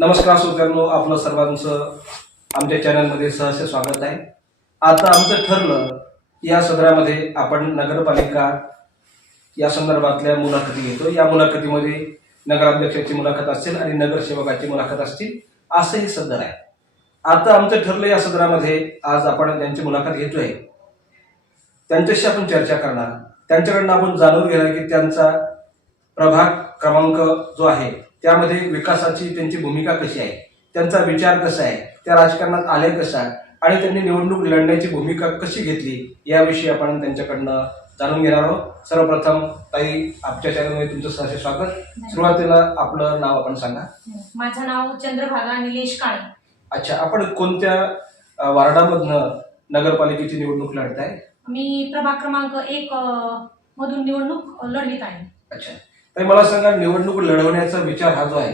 नमस्कार श्रोत्यांनो आपलं सर्वांचं आमच्या चॅनलमध्ये सहर्ष स्वागत आहे. आता आमचं ठरलं या सदरामध्ये आपण नगरपालिका या संदर्भातल्या मुलाखती घेतो. या मुलाखतीमध्ये नगराध्यक्षाची मुलाखत असेल आणि नगरसेवकाची मुलाखत असतील असं हे सदर आहे. आता आमचं ठरलं या सदरामध्ये आज आपण त्यांची मुलाखत घेतोय त्यांच्याशी आपण चर्चा करणार. त्यांच्याकडनं आपण जाणून घेणार की त्यांचा प्रभाग क्रमांक जो आहे त्यामध्ये विकासाची त्यांची भूमिका कशी आहे? त्यांचा विचार कसा आहे? त्या राजकारणात आले कसा? आणि त्यांनी निवडणूक लढण्याची भूमिका कशी घेतली? याविषयी आपण त्यांच्याकडनं जाणून घेणार आहोत. सर्वप्रथम ताई आमच्या चॅनलमध्ये तुमचं सहर्ष स्वागत. सुरुवातीला आपलं नाव आपण सांगा. माझं नाव चंद्रभागा निलेश काळे. अच्छा आपण कोणत्या वार्डामधनं नगरपालिकेची निवडणूक लढताय? मी प्रभाग क्रमांक एक मधून निवडणूक लढवित आहे. अच्छा. तर मला सांगा निवडणूक लढवण्याचा विचार हा जो आहे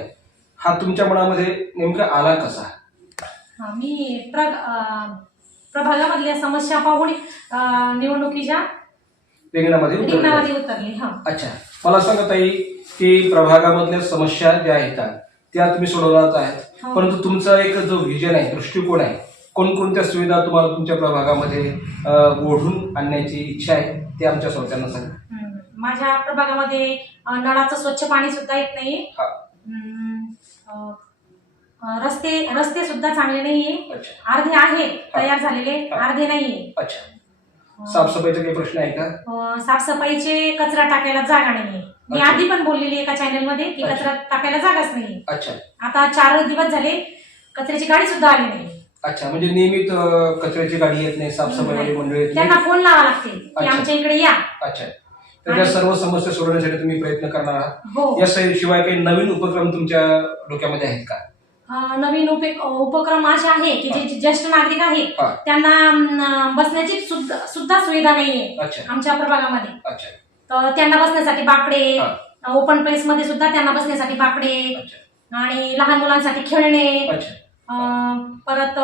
हा तुमच्या मनामध्ये नेमका आला कसा मी प्र प्रभागामधल्या समस्या पाहून अ, निवडणुकीच्या रिंगणामध्ये उतरले. रिंगणामध्ये उतरली हा अच्छा मला सांगा ताई की प्रभागामधल्या समस्या ज्या आहेत त्या तुम्ही सोडवणार आहेत हो. परंतु तुमचा एक जो व्हिजन आहे दृष्टिकोन आहे कोणकोणत्या सुविधा तुम्हाला तुमच्या प्रभागामध्ये अं, ओढून आणण्याची इच्छा आहे ते आमच्या श्रोत्यांना सांगा हम्म. माझ्या प्रभागामध्ये नळाचं स्वच्छ पाणी सुद्धा येत नाही हा. रस्ते रस्ते सुद्धा चांगले नाहीये. अर्धे आहे तयार झालेले हा. अर्धे नाहीये. अच्छा. साफसफाईचा काही प्रश्न आहे का? साफसफाईचे कचरा टाकायला जागा नाहीये. मी. आधी पण बोललेली एका चॅनलमध्ये की. कचरा टाकायला जागाच नाही अच्छा. आता चार दिवस झाले कचऱ्याची गाडी सुद्धा आली नाही. अच्छा म्हणजे नियमित कचऱ्याची गाडी येत नाही साफसफाई मंडळ नाही. त्यांना फोन लावा लागते की. आमच्या इकडे या. अच्छा. तर त्या सर्व समस्या सोडवण्यासाठी तुम्ही प्रयत्न करणार आहात. हो. या शिवाय काही नवीन उपक्रम तुमच्या डोक्यामध्ये आहेत का? नवीन उपे- उपक्रम असे आहे की जे ज्येष्ठ नागरिक आहेत. त्यांना बसण्याची सुद्धा सुविधा नाहीये अच्छा. आमच्या प्रभागामध्ये. अच्छा. तर त्यांना बसण्यासाठी बाकडे. ओपन प्लेस मध्ये सुद्धा त्यांना बसण्यासाठी बाकडे आणि लहान मुलांसाठी खेळणे परत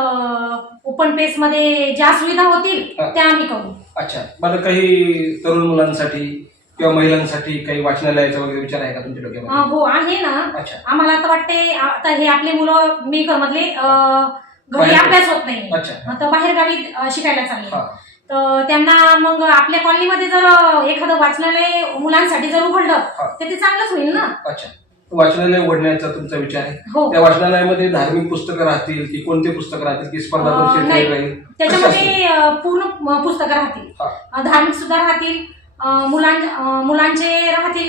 ओपन पेस मध्ये ज्या सुविधा होतील. त्या आम्ही करू. अच्छा. मला काही तरुण मुलांसाठी किंवा महिलांसाठी काही वाचनालयाचा वगैरे विचार आहे का तुमच्या अं, डोक्यामध्ये हो आहे ना. अच्छा. आम्हाला आता वाटते आता हे आपले मुलं मेकर मधले घरी बाहेर- अभ्यास होत नाही. अच्छा. आता बाहेर गावी शिकायला चालले. हा. तर त्यांना मग आपल्या कॉलनीमध्ये जर एखादं वाचनालय मुलांसाठी जर उघडलं हा. तर ते चांगलंच होईल ना. अच्छा. वाचनालय उघडण्याचा तुमचा विचार आहे? हो. त्या वाचनालयामध्ये धार्मिक पुस्तकं राहतील की कोणते पुस्तकं राहतील की स्पर्धा अं, परीक्षेत नाही. राहील? कशी असतील? त्याच्यामध्ये अं, पूर्ण म- पुस्तकं राहतील. हा. अं, धार्मिक सुद्धा राहतील. मुलां मुलांचे राहतील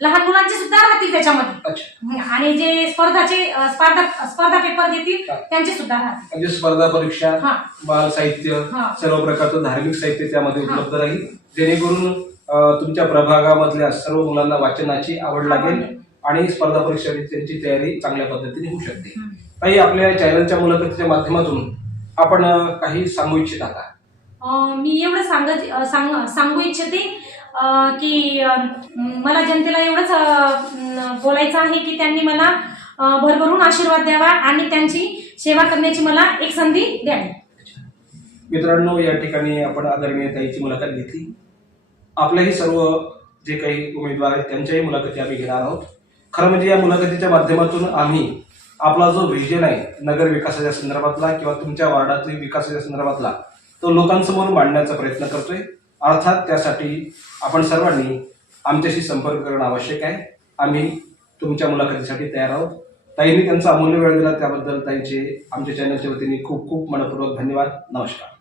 लहान मुलांचे सुद्धा राहतील त्याच्यामध्ये. आणि जे स्पर्धाचे स्पर्धा स्पर्धा पेपर देतील. त्यांचे सुद्धा राहतील. म्हणजे स्पर्धा परीक्षा बाल साहित्य. सर्व प्रकारचं धार्मिक साहित्य त्यामध्ये. उपलब्ध राहील. जेणेकरून तुमच्या प्रभागामधल्या सर्व मुलांना वाचनाची आवड लागेल आणि स्पर्धा परीक्षा त्यांची तयारी चांगल्या पद्धतीने होऊ शकते. काही आपल्या चॅनलच्या मुलाखतीच्या माध्यमातून आपण काही सांगू इच्छिता अं, मी एवढं सांगत सांग सांगू इच्छिते की मला जनतेला एवढंच बोलायचं आहे की त्यांनी मला भरभरून आशीर्वाद द्यावा आणि त्यांची सेवा करण्याची मला एक संधी द्यावी मित्रांनो या ठिकाणी आपण आदरणीय ताईची मुलाखत घेतली. आपल्याही सर्व जे काही उमेदवार आहेत त्यांच्याही मुलाखती आम्ही घेणार आहोत. खरं म्हणजे या मुलाखतीच्या माध्यमातून आम्ही आपला जो व्हिजन आहे नगर विकासाच्या संदर्भातला किंवा तुमच्या वार्डातील विकासाच्या संदर्भातला तो लोकांसमोर मांडण्याचा प्रयत्न करतोय. अर्थात त्यासाठी आपण सर्वांनी आमच्याशी संपर्क करणं आवश्यक आहे. आम्ही तुमच्या मुलाखतीसाठी तयार आहोत. ताईंनी त्यांचा अमूल्य वेळ दिला त्याबद्दल ताईंचे आमच्या चॅनलच्या वतीने खूप खूप मनपूर्वक धन्यवाद. नमस्कार.